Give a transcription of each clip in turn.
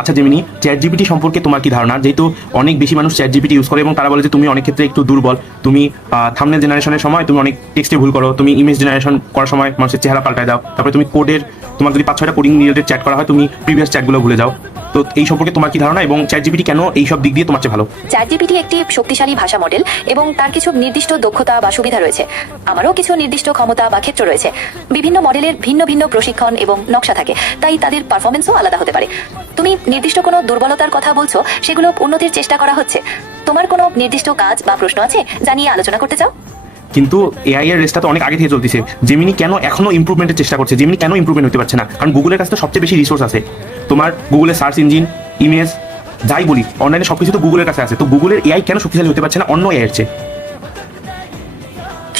আচ্ছা Gemini, chat GPT সম্পর্কে তোমার কি ধারণা? যেহেতু অনেক বেশি মানুষ চ্যাট জিপিটি ইউজ করে এবং তারা বলে যে তুমি অনেক ক্ষেত্রে একটু দুর্বল, তুমি থাম্বনেল জেনারেশনের সময় তুমি অনেক টেক্সটে ভুল করো, তুমি ইমেজ জেনারেশন করার সময় মানুষের চেহারা পাল্টায় দাও, তারপরে তুমি কোডের তোমার যদি 5-6টা কোডিং রিলেটেড চ্যাট করা হয় তুমি প্রিভিয়াস চ্যাটগুলো ভুলে যাও। তো এই সম্পর্কে তোমার কি ধারণা এবং চ্যাট জিপিটি কেন এই সব দিক দিয়ে তোমার চেয়ে ভালো? চ্যাটজিপিটি একটি শক্তিশালী ভাষা মডেল এবং তার কিছু নির্দিষ্ট দক্ষতা বা সুবিধা রয়েছে। আমারও কিছু নির্দিষ্ট ক্ষমতা বা ক্ষেত্র রয়েছে। বিভিন্ন মডেলের ভিন্ন ভিন্ন প্রশিক্ষণ এবং নকশা থাকে, তাই তাদের পারফরমেন্সও আলাদা হতে পারে। তুমি নির্দিষ্ট কোনো দুর্বলতার কথা বলছো, সেগুলো উন্নতির চেষ্টা করা হচ্ছে। তোমার কোনো নির্দিষ্ট কাজ বা প্রশ্ন আছে যা নিয়ে আলোচনা করতে চাও? কিন্তু এআই এর রেসটা তো অনেক আগে থেকে চলতেছে। জেমিনি কেন এখনো ইমপ্রুভমেন্টের চেষ্টা করছে? জেমিনি কেন ইমপ্রুভমেন্ট হতে পারছে না? কারণ গুগলের কাছে তো সবচেয়ে বেশি রিসোর্স আছে। তোমার গুগলের সার্চ ইঞ্জিন, ইমেজ, যাই বলি অনলাইনে সবকিছু তো গুগলের কাছে আছে। তো গুগলের এআই কেন শক্তিশালী হতে পারছে না অন্য এআই এর চেয়ে?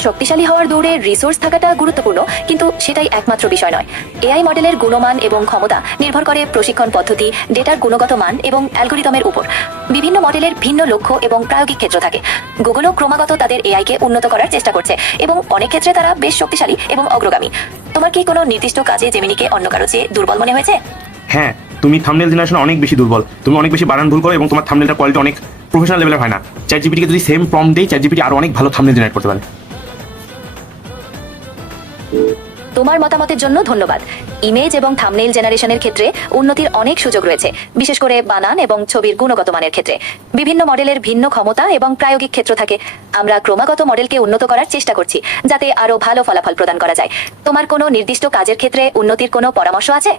শক্তিশালী হওয়ার দৌড়ে রিসোর্স থাকাটা গুরুত্বপূর্ণ, কিন্তু সেটাই একমাত্র বিষয় নয়। এআই মডেলের গুণমান এবং ক্ষমতা নির্ভর করে প্রশিক্ষণ পদ্ধতি, ডেটার গুণগত মান এবং অ্যালগোরিদমের উপর। বিভিন্ন মডেলের ভিন্ন লক্ষ্য এবং প্রায়োগিক ক্ষেত্র থাকে। গুগলও ক্রমাগত তাদের এআইকে উন্নত করার চেষ্টা করছে এবং অনেক ক্ষেত্রে তারা বেশ শক্তিশালী এবং অগ্রগামী। তোমার কি কোনো নির্দিষ্ট কাজে জেমিনিকে অন্য কারো চেয়ে দুর্বল মনে হয়েছে? হ্যাঁ, তুমি থাম্বনেল জেনারেশন অনেক বেশি দুর্বল, তুমি অনেক বেশি বানান ভুল করো এবং তোমার থাম্বনেলটার কোয়ালিটি অনেক প্রফেশনাল লেভেলের হয় না। চ্যাট জিপিটিকে যদি সেম প্রম্পট দেই, চ্যাট জিপিটি আরো অনেক ভালো থাম্বনেল জেনারেট করতে পারে। তোমার মতামতের জন্য ধন্যবাদ। ইমেজ এবং থাম্বনেইল জেনারেশনের ক্ষেত্রে উন্নতির অনেক সুযোগ রয়েছে, বিশেষ করে বানান এবং ছবির গুণগত মানের ক্ষেত্রে। বিভিন্ন মডেলের ভিন্ন ক্ষমতা এবং প্রায়োগিক ক্ষেত্র থাকে। আমরা ক্রমাগত মডেলকে উন্নত করার চেষ্টা করছি, যাতে আরো ভালো ফলাফল প্রদান করা যায়। তোমার কোনো নির্দিষ্ট কাজের ক্ষেত্রে উন্নতির কোনো পরামর্শ আছে?